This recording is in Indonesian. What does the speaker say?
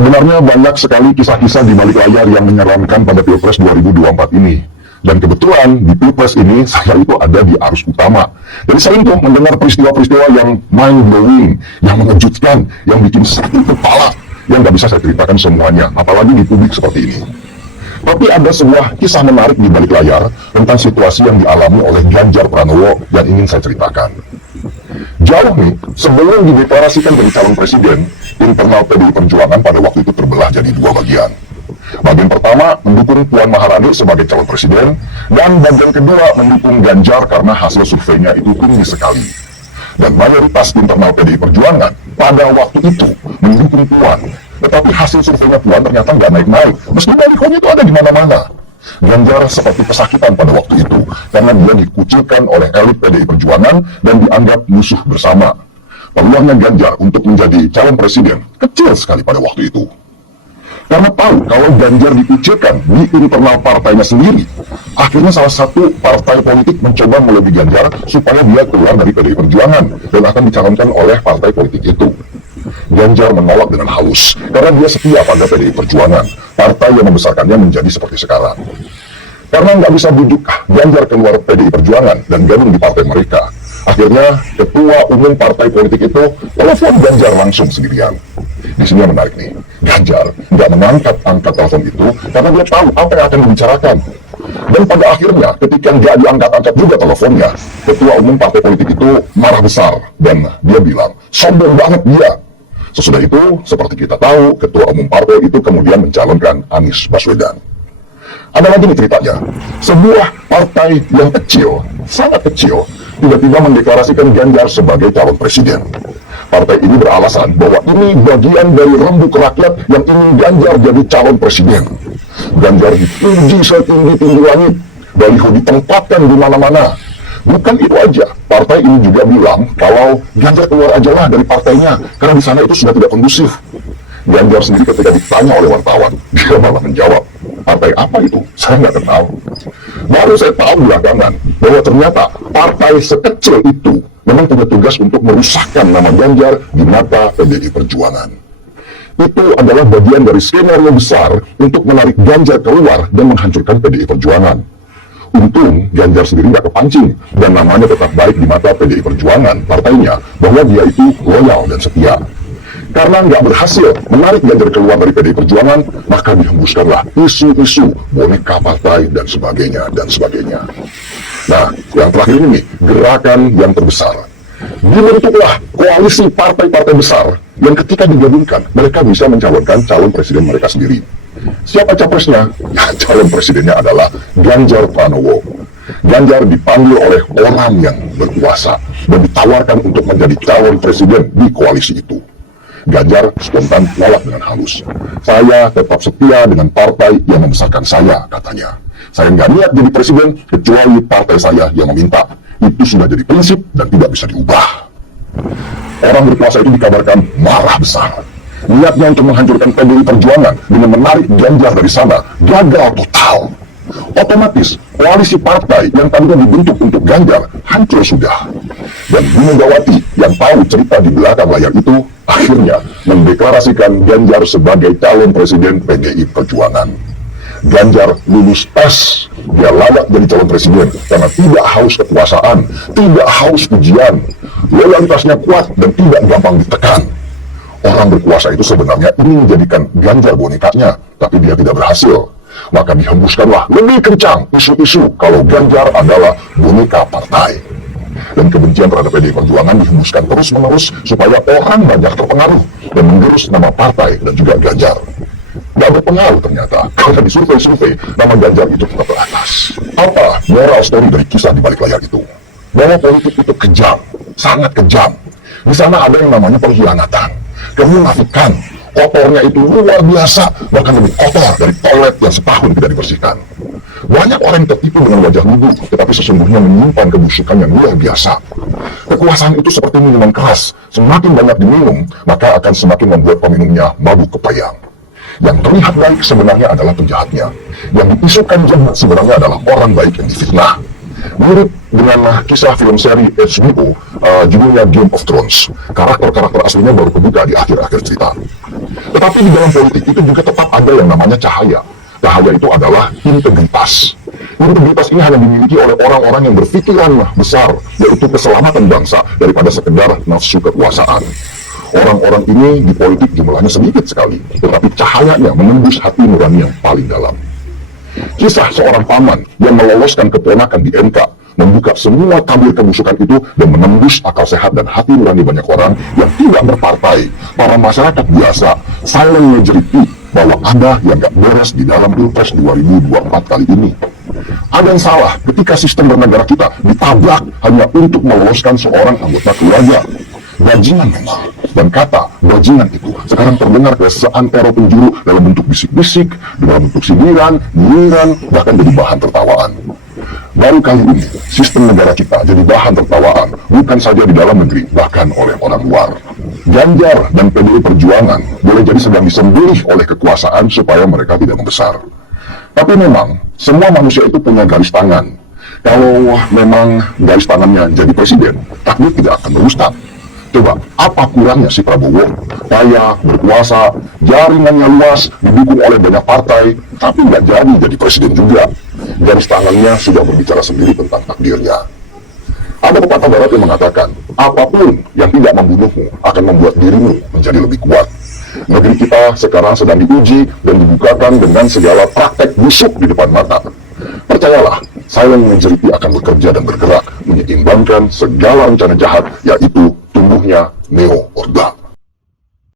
Sebenarnya banyak sekali kisah-kisah di balik layar yang menyeramkan pada Pilpres 2024 ini. Dan kebetulan di Pilpres ini saya itu ada di arus utama. Jadi sering tuh mendengar peristiwa-peristiwa yang mind-blowing, yang mengejutkan, yang bikin sakit kepala, yang gak bisa saya ceritakan semuanya, apalagi di publik seperti ini. Tapi ada sebuah kisah menarik di balik layar tentang situasi yang dialami oleh Ganjar Pranowo yang ingin saya ceritakan. Jauh nih, sebelum dideklarasikan jadi calon presiden, internal PDI Perjuangan pada waktu itu terbelah jadi dua bagian. Bagian pertama mendukung Puan Maharani sebagai calon presiden, dan bagian kedua mendukung Ganjar karena hasil surveinya itu tinggi sekali. Dan mayoritas internal PDI Perjuangan pada waktu itu mendukung Puan, tetapi hasil surveinya Puan ternyata nggak naik-naik, meski balihonya itu ada di mana-mana. Ganjar seperti pesakitan pada waktu itu, karena dia dikucilkan oleh elit PDI Perjuangan dan dianggap musuh bersama. Peluangnya Ganjar untuk menjadi calon presiden kecil sekali pada waktu itu. Karena tahu kalau Ganjar dikucilkan di internal partainya sendiri, akhirnya salah satu partai politik mencoba melebihi Ganjar supaya dia keluar dari PDI Perjuangan dan akan dicalonkan oleh partai politik itu. Ganjar menolak dengan halus, karena dia setia pada PDI Perjuangan, partai yang membesarkannya menjadi seperti sekarang. Karena nggak bisa bujuk Ganjar keluar PDI Perjuangan dan gabung di partai mereka, akhirnya ketua umum partai politik itu telepon Ganjar langsung sendirian. Di sini yang menarik nih, Ganjar nggak angkat telepon itu karena dia tahu apa yang akan dibicarakan. Dan pada akhirnya ketika nggak diangkat-angkat juga teleponnya, ketua umum partai politik itu marah besar dan dia bilang, sombong banget dia. Sesudah itu, seperti kita tahu, ketua umum partai itu kemudian mencalonkan Anies Baswedan. Ada lagi nih ceritanya, sebuah partai yang kecil, sangat kecil, tiba-tiba mendeklarasikan Ganjar sebagai calon presiden. Partai ini beralasan bahwa ini bagian dari rembuk rakyat yang ingin Ganjar jadi calon presiden. Ganjar dipuji setinggi-tinggi langit, baliho ditempatkan di mana-mana. Bukan itu aja, partai ini juga bilang kalau Ganjar keluar aja lah dari partainya, karena di sana itu sudah tidak kondusif. Ganjar sendiri ketika ditanya oleh wartawan, dia malah menjawab, partai apa itu? Saya nggak kenal. Baru saya tahu belakangan bahwa ternyata partai sekecil itu memang punya tugas untuk merusakkan nama Ganjar di mata PDI Perjuangan. Itu adalah bagian dari skenario besar untuk menarik Ganjar keluar dan menghancurkan PDI Perjuangan. Untung Ganjar sendiri nggak kepancing dan namanya tetap baik di mata PDI Perjuangan, partainya, bahwa dia itu loyal dan setia. Karena nggak berhasil menarik Ganjar keluar dari PDI Perjuangan, maka dihembuskanlah isu-isu boneka partai dan sebagainya dan sebagainya. Nah, yang terakhir ini nih, gerakan yang terbesar. Dibentuklah koalisi partai-partai besar yang ketika digabungkan, mereka bisa mencalonkan calon presiden mereka sendiri. Siapa capresnya? Ya, calon presidennya adalah Ganjar Pranowo. Ganjar dipanggil oleh orang yang berkuasa dan ditawarkan untuk menjadi calon presiden di koalisi itu. Ganjar spontan menolak dengan halus. Saya tetap setia dengan partai yang membesarkan saya, katanya. Saya nggak niat jadi presiden kecuali partai saya yang meminta. Itu sudah jadi prinsip dan tidak bisa diubah. Orang berkuasa itu dikabarkan marah besar. Niatnya untuk menghancurkan PDI Perjuangan dengan menarik Ganjar dari sana gagal total. Otomatis koalisi partai yang tadinya dibentuk untuk Ganjar hancur sudah. Dan Bu Megawati yang tahu cerita di belakang layar itu akhirnya mendeklarasikan Ganjar sebagai calon presiden PDI Perjuangan. Ganjar lulus tes, dia layak jadi calon presiden karena tidak haus kekuasaan, tidak haus pujian, loyalitasnya kuat dan tidak gampang ditekan. Orang berkuasa itu sebenarnya ingin menjadikan Ganjar bonekanya, tapi dia tidak berhasil. Maka dihembuskanlah lebih kencang isu-isu kalau Ganjar adalah boneka partai. Dan kebencian terhadap PDI Perjuangan dihembuskan terus-menerus supaya orang banyak terpengaruh dan menggerus nama partai dan juga Ganjar. Gak berpengaruh ternyata, karena di survei-survei nama Ganjar itu tetap teratas. Apa moral story dari kisah di balik layar itu? Bahwa politik itu kejam, sangat kejam. Di sana ada yang namanya pengkhianatan, kemunafikan, kotornya itu luar biasa, bahkan lebih kotor dari toilet yang setahun tidak dibersihkan. Banyak orang yang tertipu dengan wajah lugu, tetapi sesungguhnya menyimpan kebusukan yang luar biasa. Kekuasaan itu seperti minuman keras, semakin banyak diminum, maka akan semakin membuat peminumnya mabuk kepayang. Yang terlihat baik sebenarnya adalah penjahatnya. Yang diisukan jahat sebenarnya adalah orang baik yang difitnah. Mirip dengan kisah film seri HBO, judulnya Game of Thrones. Karakter-karakter aslinya baru kebuka di akhir-akhir cerita. Tetapi di dalam politik itu juga tetap ada yang namanya cahaya. Cahaya itu adalah integritas. Integritas ini hanya dimiliki oleh orang-orang yang berpikiran besar, yaitu keselamatan bangsa daripada sekedar nafsu kekuasaan. Orang-orang ini di politik jumlahnya sedikit sekali, tetapi cahayanya menembus hati nurani yang paling dalam. Kisah seorang paman yang meloloskan keponakan di MK, membuka semua tabir kebusukan itu dan menembus akal sehat dan hati nurani banyak orang yang tidak berpartai, para masyarakat biasa, silent majority, bahwa ada yang gak beres di dalam Pilpres 2024 kali ini. Ada yang salah ketika sistem bernegara kita ditabrak hanya untuk meloloskan seorang anggota keluarga. Bajingan memang, dan kata bajingan itu sekarang terdengar ke seantero penjuru dalam bentuk bisik-bisik, dalam bentuk sindiran, nyinyiran, bahkan jadi bahan tertawaan. Baru kali ini, sistem negara kita jadi bahan tertawaan, bukan saja di dalam negeri, bahkan oleh orang luar. Ganjar dan PDI Perjuangan boleh jadi sedang disembelih oleh kekuasaan supaya mereka tidak membesar. Tapi memang, semua manusia itu punya garis tangan. Kalau memang garis tangannya jadi presiden, takdir tidak akan berustad. Coba, apa kurangnya si Prabowo? Kaya, berkuasa, jaringannya luas, didukung oleh banyak partai, tapi nggak jadi presiden juga. Garis tangannya sudah berbicara sendiri tentang takdirnya. Ada pepatah barat yang mengatakan, apapun yang tidak membunuhmu akan membuat dirimu menjadi lebih kuat. Negeri kita sekarang sedang diuji dan dibukakan dengan segala praktek busuk di depan mata. Percayalah, silent majority akan bekerja dan bergerak menyeimbangkan segala rencana jahat, yaitu tumbuhnya neo orba.